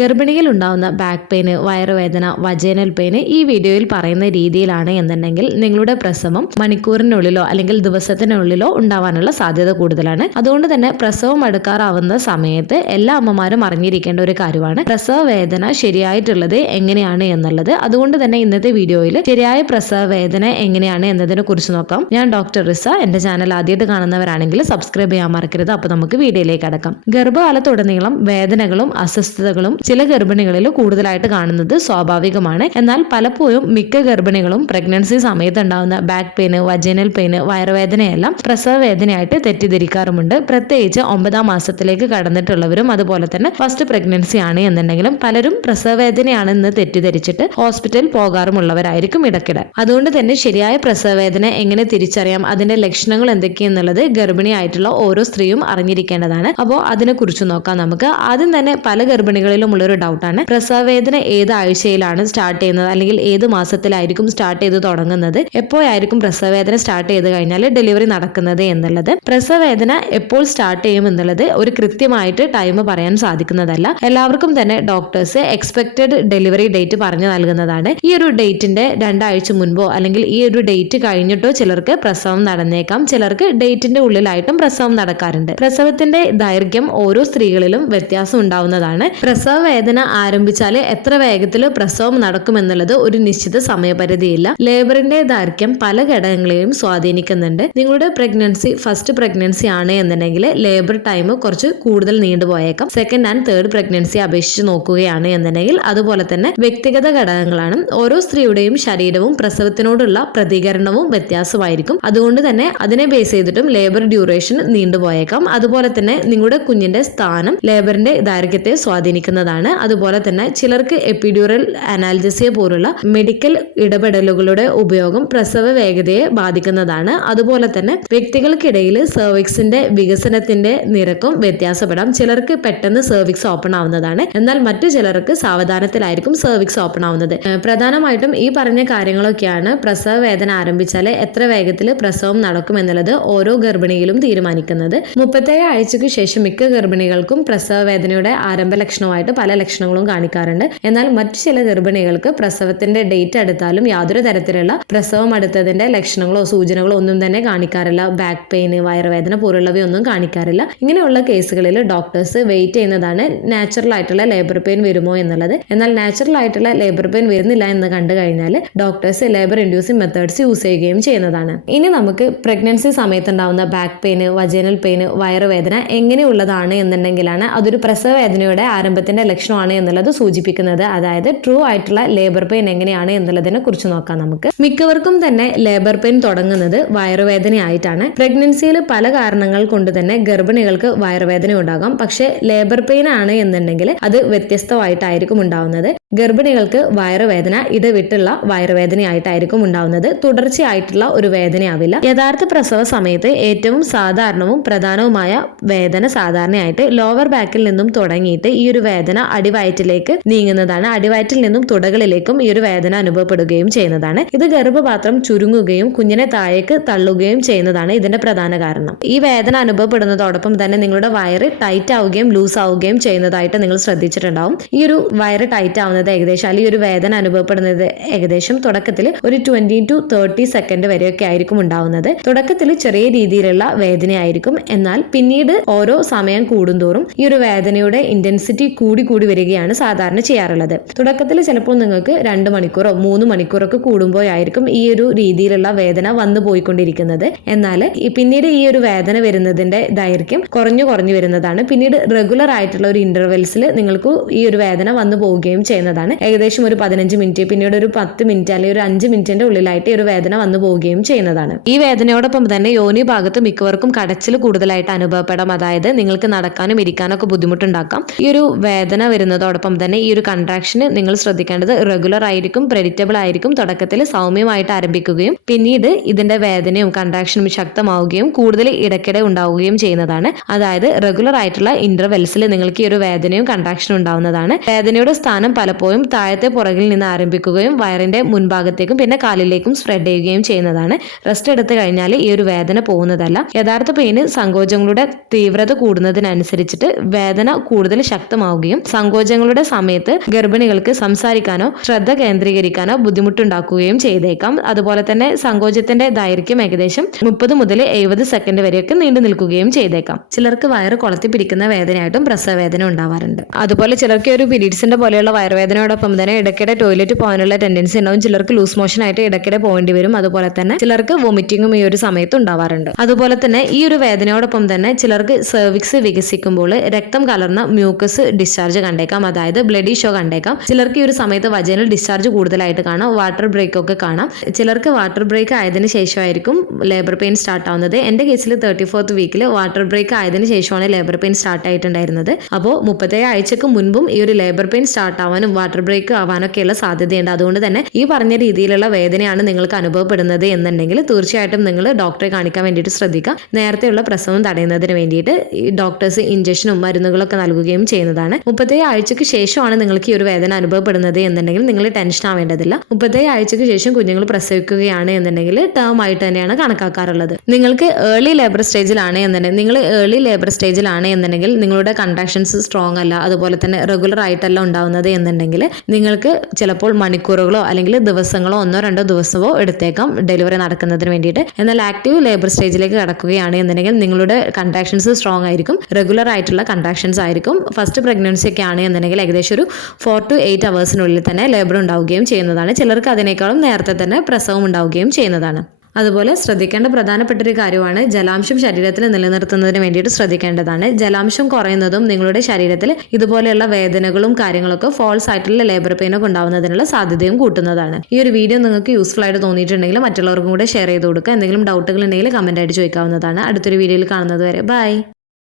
ഗർഭിണിയിൽ ഉണ്ടാവുന്ന back pain, വയറുവേദന, vaginal pain ഈ വീഡിയോയിൽ പറയുന്ന രീതിയിലാണ് എന്നുണ്ടെങ്കിൽ നിങ്ങളുടെ പ്രസവം മണിക്കൂറിനുള്ളിലോ അല്ലെങ്കിൽ ദിവസത്തിനുള്ളിലോ ഉണ്ടാവാനുള്ള സാധ്യത കൂടുതലാണ്. അതുകൊണ്ട് തന്നെ പ്രസവം അടുക്കാറാവുന്ന സമയത്ത് എല്ലാ അമ്മമാരും അറിഞ്ഞിരിക്കേണ്ട ഒരു കാര്യമാണ് പ്രസവ വേദന ശരിയായിട്ടുള്ളത് എങ്ങനെയാണ് എന്നുള്ളത്. അതുകൊണ്ട് തന്നെ ഇന്നത്തെ വീഡിയോയിൽ ശരിയായ പ്രസവ വേദന എങ്ങനെയാണ് എന്നതിനെ കുറിച്ച് നോക്കാം. ഞാൻ ഡോക്ടർ റിസ. എന്റെ ചാനൽ ആദ്യമായിട്ട് കാണുന്നവരാണെങ്കിൽ സബ്സ്ക്രൈബ് ചെയ്യാൻ മറക്കരുത്. അപ്പൊ നമുക്ക് വീഡിയോയിലേക്ക് കടക്കാം. ഗർഭകാലത്തുടനീളം വേദനകളും അസ്വസ്ഥതകളും ചില ഗർഭിണികളിൽ കൂടുതലായിട്ട് കാണുന്നത് സ്വാഭാവികമാണ്. എന്നാൽ പലപ്പോഴും മിക്ക ഗർഭിണികളും പ്രഗ്നൻസി സമയത്ത് ഉണ്ടാകുന്ന ബാക്ക് പെയിന്, വജൈനൽ പെയിന്, വയറുവേദനയെല്ലാം പ്രസവ വേദനയായിട്ട് തെറ്റിദ്ധരിക്കാറുമുണ്ട്. പ്രത്യേകിച്ച് 9ാം മാസത്തിലേക്ക് കടന്നിട്ടുള്ളവരും അതുപോലെ തന്നെ ഫസ്റ്റ് പ്രഗ്നൻസി ആണ് എന്നുണ്ടെങ്കിലും പലരും പ്രസവ വേദനയാണെന്ന് തെറ്റിദ്ധരിച്ചിട്ട് ഹോസ്പിറ്റലിൽ പോകാറുമുള്ളവരായിരിക്കും ഇടയ്ക്കിടെ. അതുകൊണ്ട് തന്നെ ശരിയായ പ്രസവ വേദന എങ്ങനെ തിരിച്ചറിയാം, അതിന്റെ ലക്ഷണങ്ങൾ എന്തൊക്കെയെന്നുള്ളത് ഗർഭിണിയായിട്ടുള്ള ഓരോ സ്ത്രീയും അറിഞ്ഞിരിക്കേണ്ടതാണ്. അപ്പോൾ അതിനെക്കുറിച്ച് നോക്കാം നമുക്ക്. ആദ്യം തന്നെ പല ഗർഭിണികളിലും ഉള്ളൊരു ഡൗട്ടാണ് പ്രസവ വേദന ഏത് ആഴ്ചയിലാണ് സ്റ്റാർട്ട് ചെയ്യുന്നത് അല്ലെങ്കിൽ ഏത് മാസത്തിലായിരിക്കും സ്റ്റാർട്ട് ചെയ്ത് തുടങ്ങുന്നത്, എപ്പോഴായിരിക്കും പ്രസവ വേദന സ്റ്റാർട്ട് ചെയ്ത് കഴിഞ്ഞാൽ ഡെലിവറി നടക്കുന്നത് എന്നുള്ളത്. പ്രസവ വേദന എപ്പോൾ സ്റ്റാർട്ട് ചെയ്യും എന്നുള്ളത് ഒരു കൃത്യമായിട്ട് ടൈം പറയാൻ സാധിക്കുന്നതല്ല. എല്ലാവർക്കും തന്നെ ഡോക്ടേഴ്സ് എക്സ്പെക്റ്റഡ് ഡെലിവറി ഡേറ്റ് പറഞ്ഞു നൽകുന്നതാണ്. ഈ ഒരു ഡേറ്റിന്റെ 2 ആഴ്ച മുൻപോ അല്ലെങ്കിൽ ഈ ഒരു ഡേറ്റ് കഴിഞ്ഞിട്ടോ ചിലർക്ക് പ്രസവം നടന്നേക്കാം. ചിലർക്ക് ഡേറ്റിന്റെ ഉള്ളിലായിട്ടും പ്രസവം നടക്കാറുണ്ട്. പ്രസവത്തിന്റെ ദൈർഘ്യം ഓരോ സ്ത്രീകളിലും വ്യത്യാസം ഉണ്ടാവുന്നതാണ്. പ്രസവ വേദന ആരംഭിച്ചാൽ എത്ര വേഗത്തിൽ പ്രസവം നടക്കുമെന്നുള്ളത് ഒരു നിശ്ചിത സമയപരിധിയില്ല. ലേബറിന്റെ ദൈർഘ്യം പല ഘടകങ്ങളെയും സ്വാധീനിക്കുന്നുണ്ട്. നിങ്ങളുടെ പ്രഗ്നൻസി ഫസ്റ്റ് പ്രഗ്നൻസി ആണ് എന്നുണ്ടെങ്കിൽ ലേബർ ടൈം കുറച്ച് കൂടുതൽ നീണ്ടുപോയേക്കാം. സെക്കൻഡ് ആൻഡ് തേർഡ് പ്രഗ്നൻസി അപേക്ഷിച്ച് നോക്കുകയാണ് എന്നുണ്ടെങ്കിൽ അതുപോലെ തന്നെ വ്യക്തിഗത ഘടകങ്ങളാണ്. ഓരോ സ്ത്രീയുടെയും ശരീരവും പ്രസവത്തിനോടുള്ള പ്രതികരണവും വ്യത്യാസമായിരിക്കും. അതുകൊണ്ട് തന്നെ അതിനെ ബേസ് ചെയ്തിട്ടും ലേബർ ഡ്യൂറേഷൻ നീണ്ടുപോയേക്കാം. അതുപോലെ തന്നെ നിങ്ങളുടെ കുഞ്ഞിന്റെ സ്ഥാനം ലേബറിന്റെ ദൈർഘ്യത്തെ സ്വാധീനിക്കുന്നതാണ്. അതുപോലെ തന്നെ ചിലർക്ക് എപ്പിഡ്യൂറൽ അനാൽജസിയ പോലുള്ള മെഡിക്കൽ ഇടപെടലുകളുടെ ഉപയോഗം പ്രസവ വേഗതയെ ബാധിക്കുന്നതാണ്. അതുപോലെ തന്നെ വ്യക്തികൾക്കിടയിൽ സെർവിക്സിന്റെ വികസനത്തിന്റെ നിരക്കും വ്യത്യാസപ്പെടാം. ചിലർക്ക് പെട്ടെന്ന് സെർവിക്സ് ഓപ്പൺ ആവുന്നതാണ്, എന്നാൽ മറ്റു ചിലർക്ക് സാവധാനത്തിലായിരിക്കും സെർവിക്സ് ഓപ്പൺ ആവുന്നത്. പ്രധാനമായിട്ടും ഈ പറഞ്ഞ കാര്യങ്ങളൊക്കെയാണ് പ്രസവ വേദന ആരംഭിച്ചാൽ എത്ര വേഗത്തിൽ പ്രസവം നടക്കും എന്നുള്ളത് ഓരോ ഗർഭിണിയിലും തീരുമാനിക്കുന്നത്. 37 ആഴ്ചയ്ക്ക് ശേഷം മിക്ക ഗർഭിണികൾക്കും പ്രസവ വേദനയുടെ ആരംഭ ലക്ഷണമായിട്ട് പല ലക്ഷണങ്ങളും കാണിക്കാറുണ്ട്. എന്നാൽ മറ്റു ചില ഗർഭിണികൾക്ക് പ്രസവത്തിന്റെ ഡേറ്റ് അടുത്താലും യാതൊരു തരത്തിലുള്ള പ്രസവം അടുത്തതിന്റെ ലക്ഷണങ്ങളോ സൂചനകളോ ഒന്നും തന്നെ കാണിക്കാറില്ല. ബാക്ക് പെയിന്, വയറുവേദന പോലുള്ളവയൊന്നും കാണിക്കാറില്ല. ഇങ്ങനെയുള്ള കേസുകളിൽ ഡോക്ടേഴ്സ് വെയിറ്റ് ചെയ്യുന്നതാണ് നാച്ചുറൽ ആയിട്ടുള്ള ലേബർ പെയിൻ വരുമോ എന്നുള്ളത്. എന്നാൽ നാച്ചുറൽ ആയിട്ടുള്ള ലേബർ പെയിൻ വരുന്നില്ല എന്ന് കണ്ടു കഴിഞ്ഞാൽ doctors labour inducing methods use ചെയ്യുകയും ചെയ്യുന്നതാണ്. ഇനി നമുക്ക് പ്രഗ്നൻസി സമയത്തുണ്ടാവുന്ന ബാക്ക് പെയിന്, വജൈനൽ പെയിന്, വയറുവേദന എങ്ങനെയുള്ളതാണ് എന്നുണ്ടെങ്കിലാണ് അതൊരു പ്രസവ വേദനയുടെ ആരംഭത്തിന്റെ ലക്ഷണമാണ് എന്നുള്ളത് സൂചിപ്പിക്കുന്നത്. അതായത് ട്രൂ ആയിട്ടുള്ള ലേബർ പെയിൻ എങ്ങനെയാണ് എന്നുള്ളതിനെ കുറിച്ച് നോക്കാം നമുക്ക്. മിക്കവർക്കും തന്നെ ലേബർ പെയിൻ തുടങ്ങുന്നത് വയറുവേദനയായിട്ടാണ്. പ്രഗ്നൻസിയിൽ പല കാരണങ്ങൾ കൊണ്ട് തന്നെ ഗർഭിണികൾക്ക് വയറുവേദന ഉണ്ടാകാം. പക്ഷെ ലേബർ പെയിൻ ആണ് എന്നുണ്ടെങ്കിൽ അത് വ്യത്യസ്തമായിട്ടായിരിക്കും ഉണ്ടാവുന്നത്. ഗർഭിണികൾക്ക് വയറുവേദന ഇടവിട്ടുള്ള വയറുവേദനയായിട്ടായിരിക്കും ഉണ്ടാവുന്നത്. തുടർച്ചയായിട്ടുള്ള ഒരു വേദനയാവില്ല. യഥാർത്ഥ പ്രസവ സമയത്ത് ഏറ്റവും സാധാരണവും പ്രധാനവുമായ വേദന സാധാരണയായിട്ട് ലോവർ ബാക്കിൽ നിന്നും തുടങ്ങിയിട്ട് ഈ ഒരു വേദന അടിവയറ്റിലേക്ക് നീങ്ങുന്നതാണ്. അടിവയറ്റിൽ നിന്നും തുടകളിലേക്കും ഈ ഒരു വേദന അനുഭവപ്പെടുകയും ചെയ്യുന്നതാണ്. ഇത് ഗർഭപാത്രം ചുരുങ്ങുകയും കുഞ്ഞിനെ താഴേക്ക് തള്ളുകയും ചെയ്യുന്നതാണ് ഇതിന്റെ പ്രധാന കാരണം. ഈ വേദന അനുഭവപ്പെടുന്നതോടൊപ്പം തന്നെ നിങ്ങളുടെ വയറ് ടൈറ്റ് ആവുകയും ലൂസ് ആവുകയും ചെയ്യുന്നതായിട്ട് നിങ്ങൾ ശ്രദ്ധിച്ചിട്ടുണ്ടാവും. ഈ ഒരു വയറ് ടൈറ്റ് ആവുന്നത് ഏകദേശം അല്ലെങ്കിൽ ഒരു വേദന അനുഭവപ്പെടുന്നത് ഏകദേശം തുടക്കത്തിൽ ഒരു 20 to 30 സെക്കൻഡ് വരെയൊക്കെ ആയിരിക്കും ഉണ്ടാവുന്നത്. തുടക്കത്തിൽ ചെറിയ രീതിയിലുള്ള വേദനയായിരിക്കും. എന്നാൽ പിന്നീട് ഓരോ സമയം കൂടുന്തോറും ഈ ഒരു വേദനയുടെ ഇന്റൻസിറ്റി കൂടി വരികയാണ് സാധാരണ ചെയ്യാറുള്ളത്. തുടക്കത്തിൽ ചിലപ്പോൾ നിങ്ങൾക്ക് 2 മണിക്കൂറോ 3 മണിക്കൂറൊക്കെ കൂടുമ്പോഴായിരിക്കും ഈ ഒരു രീതിയിലുള്ള വേദന വന്നു പോയിക്കൊണ്ടിരിക്കുന്നത്. എന്നാൽ പിന്നീട് ഈ ഒരു വേദന വരുന്നതിന്റെ ദൈർഘ്യം കുറഞ്ഞു വരുന്നതാണ്. പിന്നീട് റെഗുലർ ആയിട്ടുള്ള ഒരു ഇന്റർവെൽസിൽ നിങ്ങൾക്ക് ഈ ഒരു വേദന വന്നു പോവുകയും ചെയ്യുന്നതാണ്. ഏകദേശം ഒരു 15 മിനിറ്റ്, പിന്നീട് ഒരു 10 മിനിറ്റ് അല്ലെങ്കിൽ ഒരു 5 മിനിറ്റിന്റെ ഉള്ളിലായിട്ട് ഈ ഒരു വേദന വന്നു പോവുകയും ചെയ്യുന്നതാണ്. ഈ വേദനയോടൊപ്പം തന്നെ യോനി ഭാഗത്ത് മിക്കവർക്കും കടച്ചിൽ കൂടുതലായിട്ട് അനുഭവപ്പെടാം. അതായത് നിങ്ങൾക്ക് നടക്കാനും ഇരിക്കാനും ഒക്കെ ബുദ്ധിമുട്ടുണ്ടാക്കാം. ഈ ഒരു വേദന വരുന്നതോടൊപ്പം തന്നെ ഈ ഒരു കൺട്രാക്ഷന് നിങ്ങൾ ശ്രദ്ധിക്കേണ്ടത് റെഗുലർ ആയിരിക്കും, പ്രെഡിക്റ്റബിൾ ആയിരിക്കും. തുടക്കത്തിൽ സൗമ്യമായിട്ട് ആരംഭിക്കുകയും പിന്നീട് ഇതിന്റെ വേദനയും കൺട്രാക്ഷനും ശക്തമാവുകയും കൂടുതൽ ഇടയ്ക്കിടെ ഉണ്ടാവുകയും ചെയ്യുന്നതാണ്. അതായത് റെഗുലർ ആയിട്ടുള്ള ഇന്റർവെൽസിൽ നിങ്ങൾക്ക് ഈ ഒരു വേദനയും കൺട്രാക്ഷനും ഉണ്ടാവുന്നതാണ്. വേദനയുടെ സ്ഥാനം പലപ്പോഴും താഴത്തെ പുറകിൽ നിന്ന് ആരംഭിക്കുകയും വയറിന്റെ മുൻഭാഗത്തേക്കും പിന്നെ കാലിലേക്കും സ്പ്രെഡ് ചെയ്യുകയും ചെയ്യുന്നതാണ്. റെസ്റ്റ് എടുത്തു കഴിഞ്ഞാൽ ഈ ഒരു വേദന പോകുന്നതല്ല. യഥാർത്ഥ പെയിന് സങ്കോചങ്ങളുടെ തീവ്രത കൂടുന്നതിനനുസരിച്ചിട്ട് വേദന കൂടുതൽ ശക്തമാവുകയും ഉണ്ടാവുകയും സങ്കോചങ്ങളുടെ സമയത്ത് ഗർഭിണികൾക്ക് സംസാരിക്കാനോ ശ്രദ്ധ കേന്ദ്രീകരിക്കാനോ ബുദ്ധിമുട്ടുണ്ടാക്കുകയും ചെയ്തേക്കാം. അതുപോലെ തന്നെ സങ്കോചത്തിന്റെ ദൈർഘ്യം ഏകദേശം 30 മുതൽ 70 സെക്കൻഡ് വരെയൊക്കെ നീണ്ടു നിൽക്കുകയും ചെയ്തേക്കാം. ചിലർക്ക് വയറ് കൊളത്തി പിടിക്കുന്ന വേദനയായിട്ടും പ്രസവ വേദന ഉണ്ടാവാറുണ്ട്. അതുപോലെ ചിലർക്ക് ഒരു പീരീഡ്സിന്റെ പോലെയുള്ള വയറുവേദനയോടൊപ്പം തന്നെ ഇടയ്ക്കിടെ ടോയ്ലറ്റ് പോകാനുള്ള ടെൻഡൻസി ഉണ്ടാവും. ചിലർക്ക് ലൂസ് മോഷൻ ആയിട്ട് ഇടയ്ക്കിടെ പോകേണ്ടി വരും. അതുപോലെ തന്നെ ചിലർക്ക് വോമിറ്റിങ്ങും ഈ ഒരു സമയത്ത് ഉണ്ടാവാറുണ്ട്. അതുപോലെ തന്നെ ഈ ഒരു വേദനയോടൊപ്പം തന്നെ ചിലർക്ക് സെർവിക്സ് വികസിക്കുമ്പോൾ രക്തം കലർന്ന മ്യൂക്കസ് ഡിസ്ചാർജ് കണ്ടേക്കാം, അതായത് ബ്ലഡി ഷോ കണ്ടേക്കാം. ചിലർക്ക് ഈ ഒരു സമയത്ത് വജൈനൽ ഡിസ്ചാർജ് കൂടുതലായിട്ട് കാണാം, വാട്ടർ ബ്രേക്ക് ഒക്കെ കാണാം. ചിലർക്ക് വാട്ടർ ബ്രേക്ക് ആയതിനു ശേഷമായിരിക്കും ലേബർ പെയിൻ സ്റ്റാർട്ട് ആവുന്നത്. എന്റെ കേസിൽ 34th വീക്കിൽ വാട്ടർ ബ്രേക്ക് ആയതിനു ശേഷമാണ് ലേബർ പെയിൻ സ്റ്റാർട്ട് ആയിട്ടുണ്ടായിരുന്നത്. അപ്പോൾ 37 ആഴ്ചക്ക് മുൻപും ഈ ഒരു ലേബർ പെയിൻ സ്റ്റാർട്ട് ആവാനും വാട്ടർ ബ്രേക്ക് ആവാനൊക്കെയുള്ള സാധ്യതയുണ്ട്. അതുകൊണ്ട് തന്നെ ഈ പറഞ്ഞ രീതിയിലുള്ള വേദനയാണ് നിങ്ങൾക്ക് അനുഭവപ്പെടുന്നത് എന്നുണ്ടെങ്കിൽ തീർച്ചയായിട്ടും നിങ്ങൾ ഡോക്ടറെ കാണിക്കാൻ വേണ്ടിയിട്ട് ശ്രദ്ധിക്കുക. നേരത്തെയുള്ള പ്രസവം തടയുന്നതിന് വേണ്ടിയിട്ട് ഡോക്ടേഴ്സ് ഇഞ്ചക്ഷനും മരുന്നുകളൊക്കെ നൽകുകയും ചെയ്യുന്നതാണ്. 37 ആഴ്ചക്ക് ശേഷമാണ് നിങ്ങൾക്ക് ഈ ഒരു വേദന അനുഭവപ്പെടുന്നത് എന്നുണ്ടെങ്കിൽ നിങ്ങൾ ടെൻഷൻ ആവേണ്ടതില്ല. 37 ആഴ്ചക്ക് ശേഷം കുഞ്ഞുങ്ങൾ പ്രസവിക്കുകയാണ് എന്നുണ്ടെങ്കിൽ ടേം ആയിട്ട് തന്നെയാണ് കണക്കാക്കാറുള്ളത്. നിങ്ങൾക്ക് ഏർലി ലേബർ സ്റ്റേജിലാണ് എന്നുണ്ടെങ്കിൽ നിങ്ങളുടെ കൺട്രാക്ഷൻസ് സ്ട്രോങ് അല്ല, അതുപോലെ തന്നെ റെഗുലർ ആയിട്ടല്ല ഉണ്ടാവുന്നത് എന്നുണ്ടെങ്കിൽ നിങ്ങൾക്ക് ചിലപ്പോൾ മണിക്കൂറുകളോ അല്ലെങ്കിൽ ദിവസങ്ങളോ 1-2 ദിവസമോ എടുത്തേക്കാം ഡെലിവറി നടക്കുന്നതിന് വേണ്ടിയിട്ട്. എന്നാൽ ആക്റ്റീവ് ലേബർ സ്റ്റേജിലേക്ക് കടക്കുകയാണ് എന്നുണ്ടെങ്കിൽ നിങ്ങളുടെ കൺട്രാക്ഷൻസ് സ്ട്രോങ് ആയിരിക്കും, റെഗുലർ ആയിട്ടുള്ള കൺട്രാക്ഷൻസ് ആയിരിക്കും. ഫസ്റ്റ് പ്രഗ്നൻസി ഒക്കെ ആണ് എന്നുണ്ടെങ്കിൽ ഏകദേശം ഒരു 4 to 8 hours തന്നെ ലേബർ ഉണ്ടാവുകയും ചെയ്യുന്നതാണ്. ചിലർക്ക് അതിനേക്കാളും നേരത്തെ തന്നെ പ്രസവം ഉണ്ടാവുകയും ചെയ്യുന്നതാണ്. അതുപോലെ ശ്രദ്ധിക്കേണ്ട പ്രധാനപ്പെട്ട ഒരു കാര്യമാണ് ജലാംശം ശരീരത്തിൽ നിലനിർത്തുന്നതിന് വേണ്ടിയിട്ട് ശ്രദ്ധിക്കേണ്ടതാണ്. ജലാംശം കുറയുന്നതും നിങ്ങളുടെ ശരീരത്തിൽ ഇതുപോലെയുള്ള വേദനകളും കാര്യങ്ങളൊക്കെ ഫോൾസ് ആയിട്ടുള്ള ലേബർ പെയിനൊക്കെ ഉണ്ടാവുന്നതിനുള്ള സാധ്യതയും കൂട്ടുന്നതാണ്. ഈ ഒരു വീഡിയോ നിങ്ങൾക്ക് യൂസ്ഫുൾ ആയിട്ട് തോന്നിയിട്ടുണ്ടെങ്കിൽ മറ്റുള്ളവർക്കും കൂടെ ഷെയർ ചെയ്ത് കൊടുക്കുക. എന്തെങ്കിലും ഡൗട്ടുകൾ ഉണ്ടെങ്കിൽ കമന്റ് ആയിട്ട് ചോദിക്കാവുന്നതാണ്. അടുത്തൊരു വീഡിയോയിൽ കാണുന്നത് വരെ ബൈ.